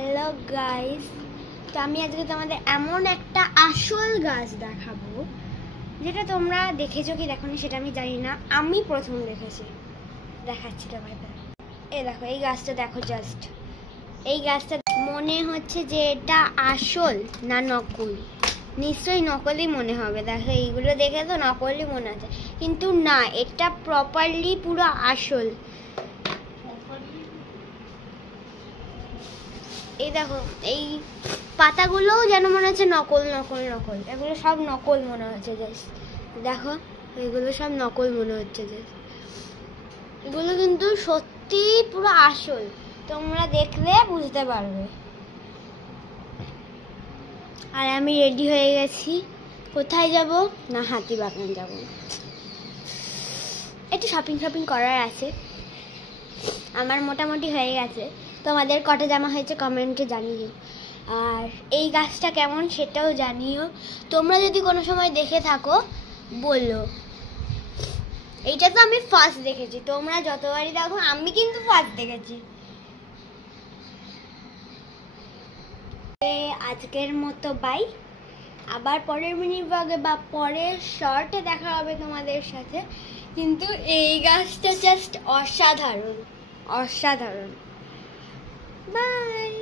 Hello guys, তো আমি আজকে তোমাদের এমন একটা আসল গাছ দেখাবো যেটা তোমরা দেখেছো কি দেখোনি সেটা আমি জানি না, আমি প্রথম দেখেছি। দেখাচ্ছি তোমাদের। এই দেখো, এই গাছটা দেখো, জাস্ট এই গাছটা মনে হচ্ছে যে এটা আসল না নকল। নিশ্চয়ই নকলই মনে হবে, দেখো এইগুলো দেখে তো নকলই মনে হচ্ছে, কিন্তু না, এটা প্রপারলি পুরো আসল। এই দেখো, এই পাতাগুলোও যেন মনে হচ্ছে নকল নকল নকল, এগুলো সব নকল মনে হচ্ছে। জাস্ট দেখো, এগুলো সব নকল মনে হচ্ছে। জাস্ট এগুলো কিন্তু সত্যি পুরো আসল, তোমরা দেখলে বুঝতে পারবে। আর আমি রেডি হয়ে গেছি। কোথায় যাব? না, হাতিবাগান যাব। একটু শপিং করার আছে। আমার মোটামুটি হয়ে গেছে। তোমাদের কটা জামা হয়েছে কমেন্টে জানিও। আর এই গাছটা কেমন সেটাও জানিও। তোমরা যদি কোনো সময় দেখে থাকো বলো। এইটা তো আমি ফার্স্ট দেখেছি, তোমরা যতবারই দেখো, আমি কিন্তু ফার্স্ট দেখেছি। আজকের মতো বাই। আবার পরের মিনি ব্লগে বা পরের শর্টে দেখা হবে তোমাদের সাথে। কিন্তু এই গাছটা জাস্ট অসাধারণ অসাধারণ। বাই।